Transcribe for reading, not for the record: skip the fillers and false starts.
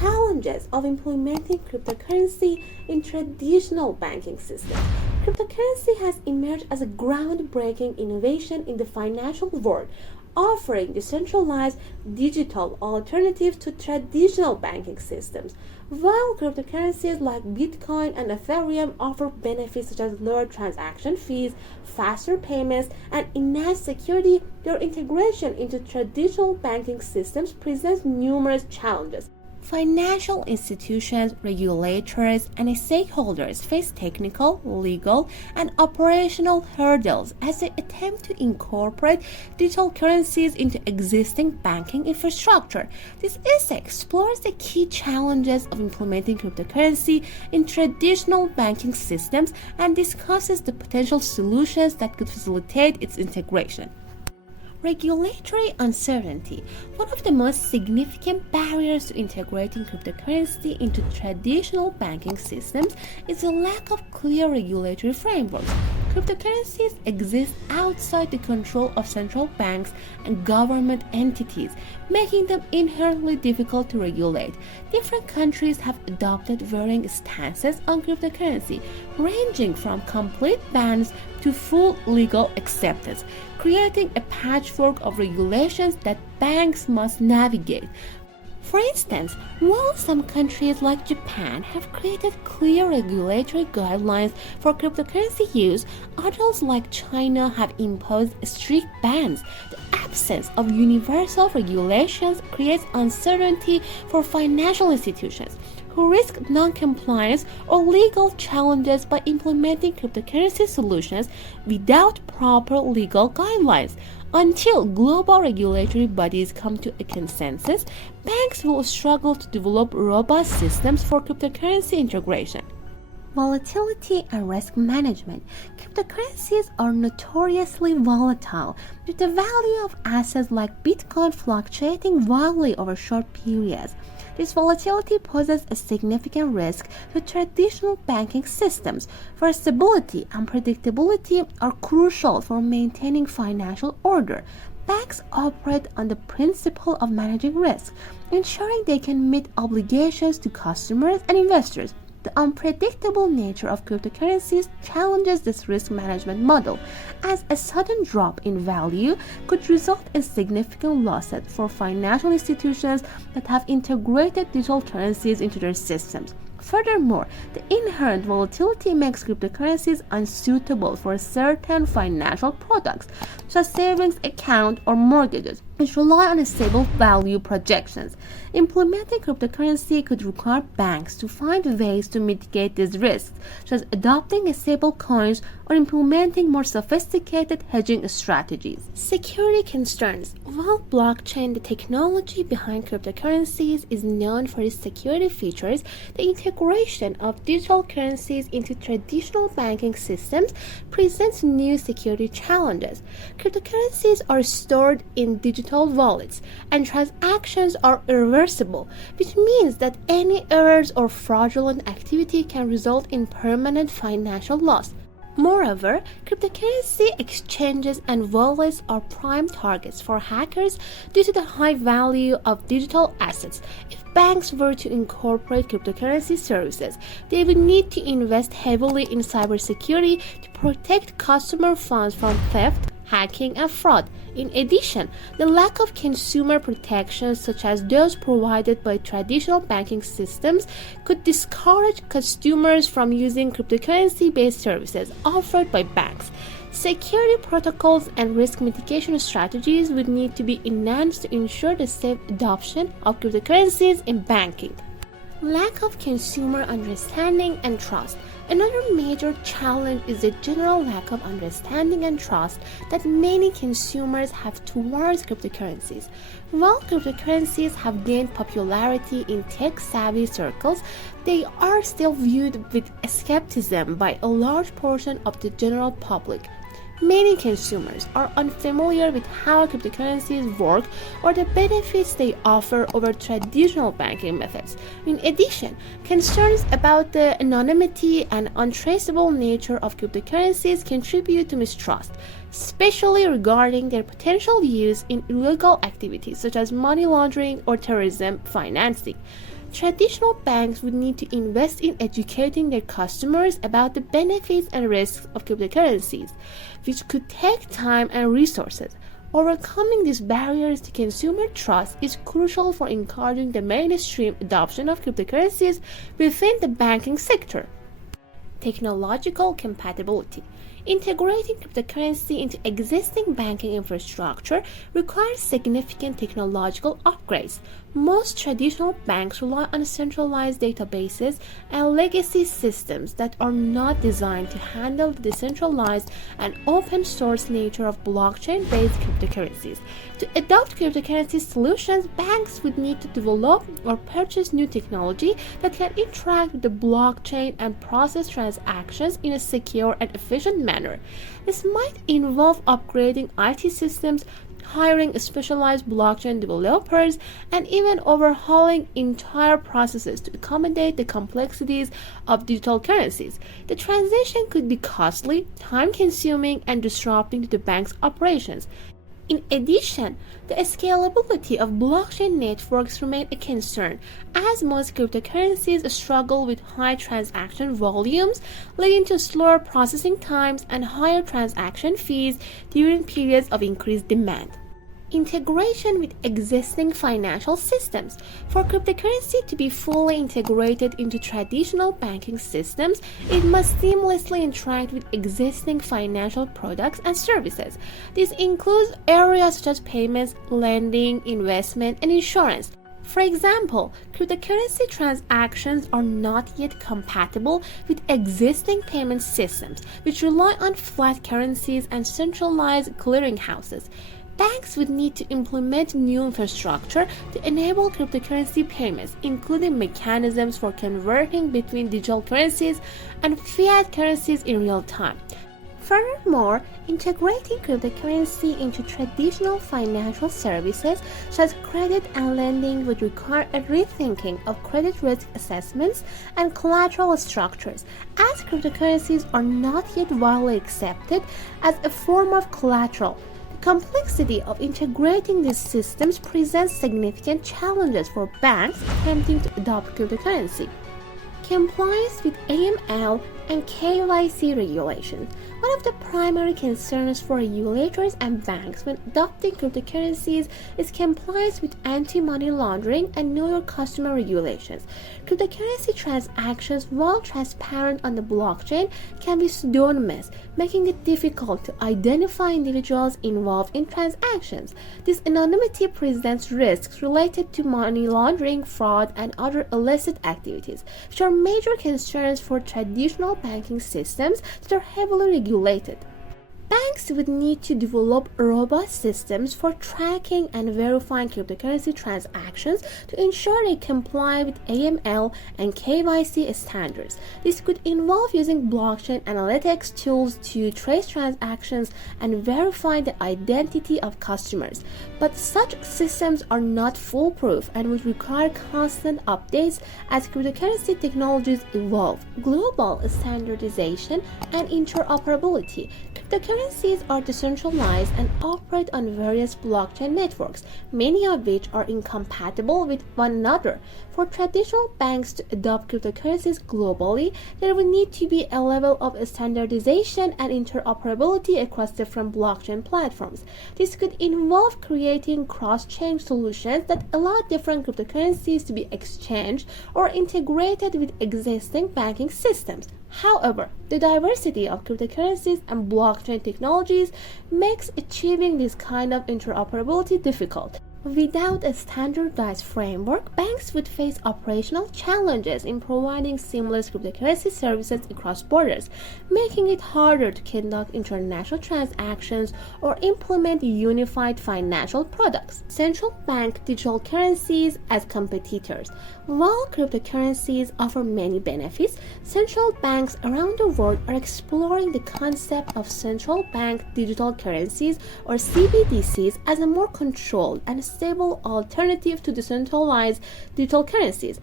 challenges of implementing cryptocurrency in traditional banking systems. Cryptocurrency has emerged as a groundbreaking innovation in the financial world, offering decentralized digital alternatives to traditional banking systems. While cryptocurrencies like Bitcoin and Ethereum offer benefits such as lower transaction fees, faster payments, and enhanced security, their integration into traditional banking systems presents numerous challenges. Financial institutions, regulators, and stakeholders face technical, legal, and operational hurdles as they attempt to incorporate digital currencies into existing banking infrastructure. This essay explores the key challenges of implementing cryptocurrency in traditional banking systems and discusses the potential solutions that could facilitate its integration. Regulatory uncertainty. One of the most significant barriers to integrating cryptocurrency into traditional banking systems is the lack of clear regulatory frameworks. Cryptocurrencies exist outside the control of central banks and government entities, making them inherently difficult to regulate. Different countries have adopted varying stances on cryptocurrency, ranging from complete bans to full legal acceptance, creating a patchwork of regulations that banks must navigate. For instance, while some countries like Japan have created clear regulatory guidelines for cryptocurrency use, others like China have imposed strict bans. The absence of universal regulations creates uncertainty for financial institutions, who risk non-compliance or legal challenges by implementing cryptocurrency solutions without proper legal guidelines. Until global regulatory bodies come to a consensus, banks will struggle to develop robust systems for cryptocurrency integration. Volatility and risk management. Cryptocurrencies are notoriously volatile, with the value of assets like Bitcoin fluctuating wildly over short periods. This volatility poses a significant risk to traditional banking systems, where stability and predictability are crucial for maintaining financial order. Banks operate on the principle of managing risk, ensuring they can meet obligations to customers and investors. The unpredictable nature of cryptocurrencies challenges this risk management model, as a sudden drop in value could result in significant losses for financial institutions that have integrated digital currencies into their systems. Furthermore, the inherent volatility makes cryptocurrencies unsuitable for certain financial products, such as savings accounts or mortgages, which rely on stable value projections. Implementing cryptocurrency could require banks to find ways to mitigate these risks, such as adopting stable coins or implementing more sophisticated hedging strategies. Security concerns. While blockchain, the technology behind cryptocurrencies, is known for its security features, the integration of digital currencies into traditional banking systems presents new security challenges. Cryptocurrencies are stored in digital wallets, and transactions are irreversible, which means that any errors or fraudulent activity can result in permanent financial loss. Moreover, cryptocurrency exchanges and wallets are prime targets for hackers due to the high value of digital assets. If banks were to incorporate cryptocurrency services, they would need to invest heavily in cybersecurity to protect customer funds from theft, hacking, and fraud. In addition, the lack of consumer protections, such as those provided by traditional banking systems, could discourage consumers from using cryptocurrency-based services offered by banks. Security protocols and risk mitigation strategies would need to be enhanced to ensure the safe adoption of cryptocurrencies in banking. Lack of consumer understanding and trust. Another major challenge is the general lack of understanding and trust that many consumers have towards cryptocurrencies. While cryptocurrencies have gained popularity in tech-savvy circles, they are still viewed with skepticism by a large portion of the general public. Many consumers are unfamiliar with how cryptocurrencies work or the benefits they offer over traditional banking methods. In addition, concerns about the anonymity and untraceable nature of cryptocurrencies contribute to mistrust, especially regarding their potential use in illegal activities such as money laundering or terrorism financing. Traditional banks would need to invest in educating their customers about the benefits and risks of cryptocurrencies, which could take time and resources. Overcoming these barriers to consumer trust is crucial for encouraging the mainstream adoption of cryptocurrencies within the banking sector. Technological compatibility. Integrating cryptocurrency into existing banking infrastructure requires significant technological upgrades. Most traditional banks rely on centralized databases and legacy systems that are not designed to handle the decentralized and open source nature of blockchain-based cryptocurrencies. To adopt cryptocurrency solutions, banks would need to develop or purchase new technology that can interact with the blockchain and process transactions in a secure and efficient manner. This might involve upgrading IT systems, hiring specialized blockchain developers, and even overhauling entire processes to accommodate the complexities of digital currencies. The transition could be costly, time-consuming, and disrupting to the bank's operations. In addition, the scalability of blockchain networks remain a concern, as most cryptocurrencies struggle with high transaction volumes, leading to slower processing times and higher transaction fees during periods of increased demand. Integration with existing financial systems. For cryptocurrency to be fully integrated into traditional banking systems, it must seamlessly interact with existing financial products and services. This includes areas such as payments, lending, investment, and insurance. For example, cryptocurrency transactions are not yet compatible with existing payment systems, which rely on fiat currencies and centralized clearinghouses. Banks would need to implement new infrastructure to enable cryptocurrency payments, including mechanisms for converting between digital currencies and fiat currencies in real time. Furthermore, integrating cryptocurrency into traditional financial services such as credit and lending would require a rethinking of credit risk assessments and collateral structures, as cryptocurrencies are not yet widely accepted as a form of collateral. Complexity of integrating these systems presents significant challenges for banks attempting to adopt cryptocurrency. Compliance with AML and KYC regulations. One of the primary concerns for regulators and banks when adopting cryptocurrencies is compliance with anti-money laundering and know your customer regulations. Cryptocurrency transactions, while transparent on the blockchain, can be pseudonymous, making it difficult to identify individuals involved in transactions. This anonymity presents risks related to money laundering, fraud, and other illicit activities, which are major concerns for traditional banking systems that are heavily regulated. Banks would need to develop robust systems for tracking and verifying cryptocurrency transactions to ensure they comply with AML and KYC standards. This could involve using blockchain analytics tools to trace transactions and verify the identity of customers. But such systems are not foolproof and would require constant updates as cryptocurrency technologies evolve. Global standardization and interoperability. Cryptocurrencies are decentralized and operate on various blockchain networks, many of which are incompatible with one another. For traditional banks to adopt cryptocurrencies globally, there would need to be a level of standardization and interoperability across different blockchain platforms. This could involve creating cross-chain solutions that allow different cryptocurrencies to be exchanged or integrated with existing banking systems. However, the diversity of cryptocurrencies and blockchain technologies makes achieving this kind of interoperability difficult. Without a standardized framework, banks would face operational challenges in providing seamless cryptocurrency services across borders, making it harder to conduct international transactions or implement unified financial products. Central bank digital currencies as competitors. While cryptocurrencies offer many benefits, central banks around the world are exploring the concept of central bank digital currencies or CBDCs as a more controlled and stable alternative to decentralized digital currencies.